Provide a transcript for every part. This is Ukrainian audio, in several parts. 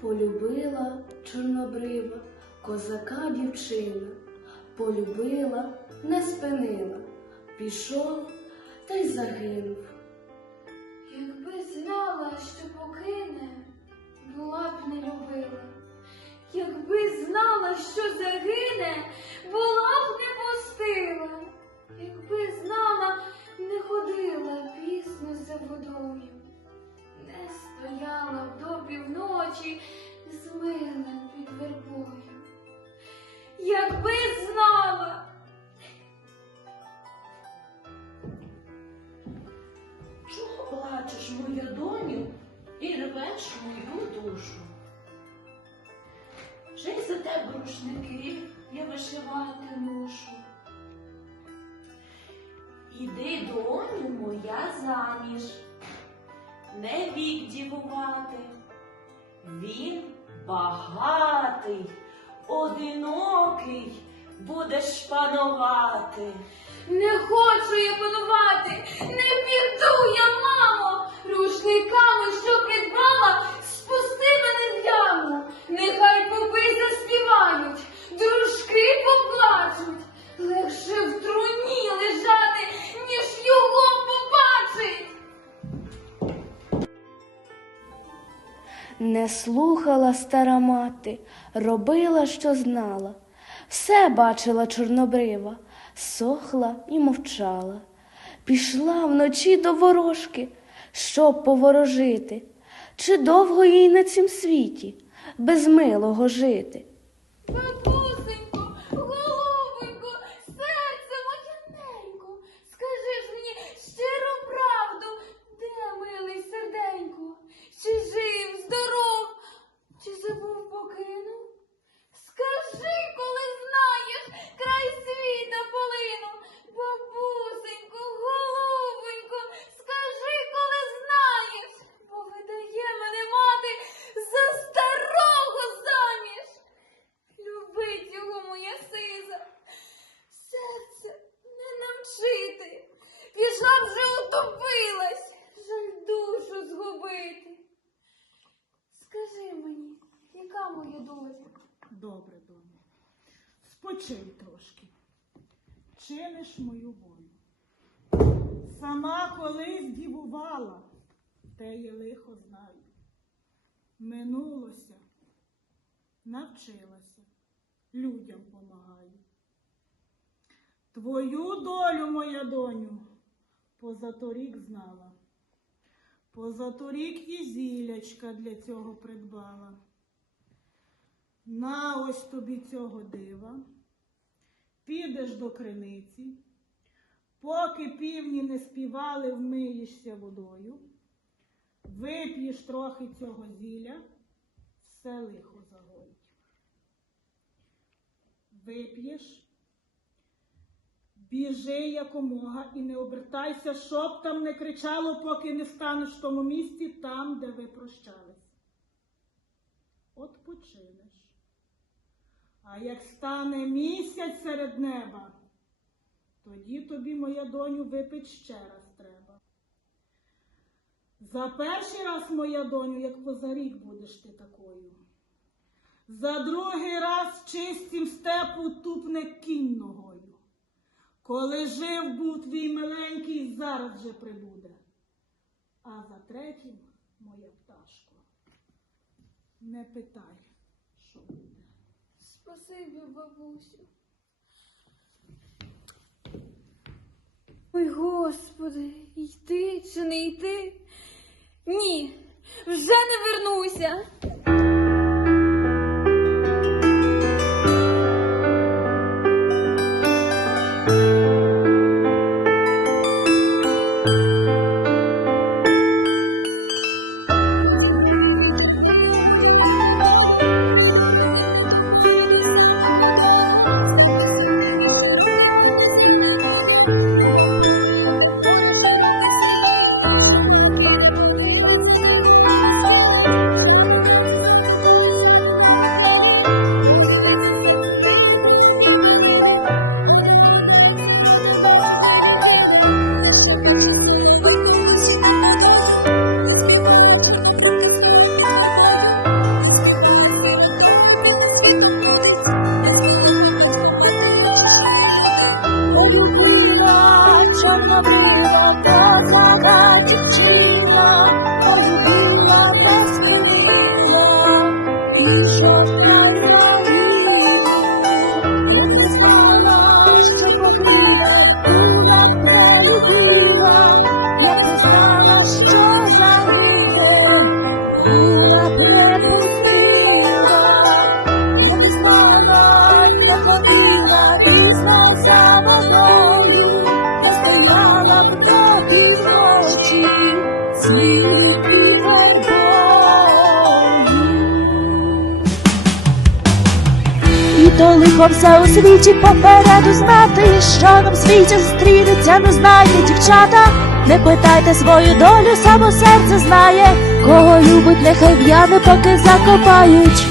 Полюбила чорнобрива козака дівчина, полюбила, не спинила, пішов та й загинув. Якби знала, що покине, була б не любила. Якби знала, що загине, була б не пустила. Якби знала, не ходила пісню за водою, стояла б до півночі з милим під вербою. Якби знала. Чого плачеш, моя доню, і рвеш мою душу? Вже за тебе рушники я вишивати мушу. Іди, доню моя, заміж, не вік дівувати. Він багатий, одинокий, будеш панувати. Не хочу я панувати, Не слухала стара мати, робила, що знала. Все бачила чорнобрива, сохла і мовчала. Пішла вночі до ворожки, щоб поворожити. Чи довго їй на цім світі без милого жити? Чиниш мою волю. Сама колись дівувала, те є лихо знаю. Минулося, навчилася, людям помагаю. Твою долю, моя доню, позаторік знала. Позаторік і зілячка для цього придбала. На ось тобі цього дива. Підеш до криниці, поки півні не співали, вмиєшся водою, вип'єш трохи цього зілля, все лихо загоїть. Вип'єш, біжи якомога і не обертайся, щоб там не кричало, поки не станеш в тому місці, там, де ви прощались. От починеш. А як стане місяць серед неба, тоді тобі, моя доню, випить ще раз треба. За перший раз, моя доню, як позарік будеш ти такою. За другий раз чистім степу тупне кінь ногою. Коли жив був твій миленький, зараз же прибуде. А за третім, моя пташко, не питай, що буде. Спасибі, бабусю. Ой, Господи, йти чи не йти? Ні, вже не вернуся. То лихо все у світі попереду знати, що нам в світі зустрінеться, не знайте, дівчата. Не питайте свою долю, само серце знає, кого любить, нехай в'яне, поки закопають.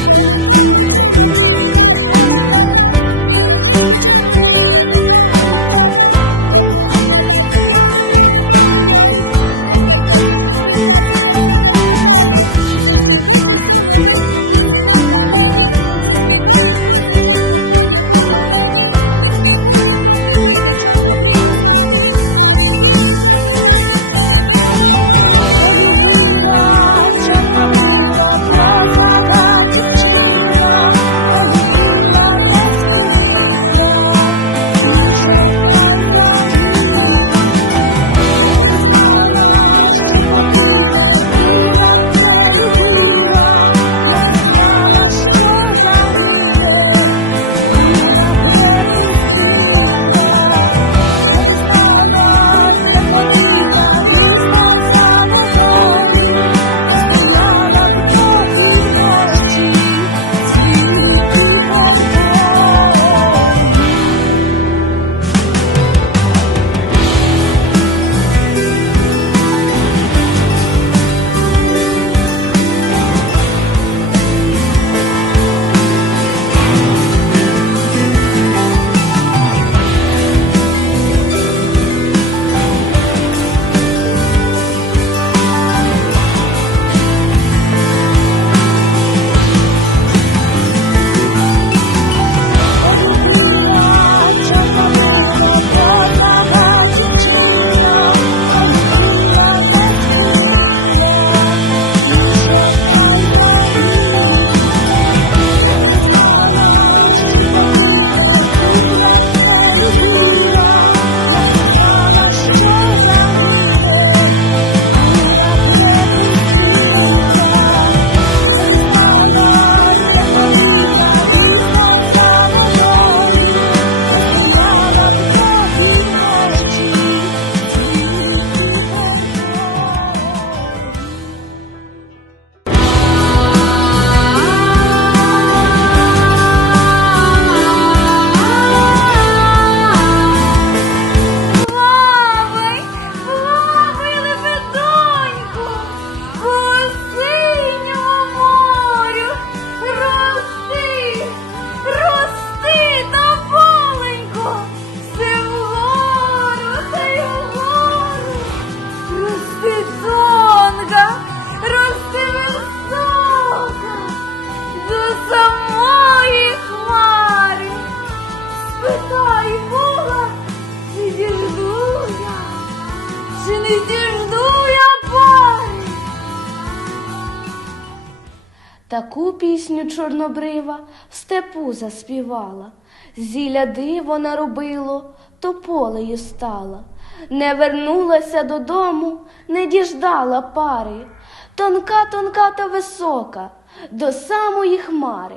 Таку пісню чорнобрива в степу заспівала. Зілля диво наробило, то полею стала. Не вернулася додому, не діждала пари. Тонка, тонка та висока, до самої хмари.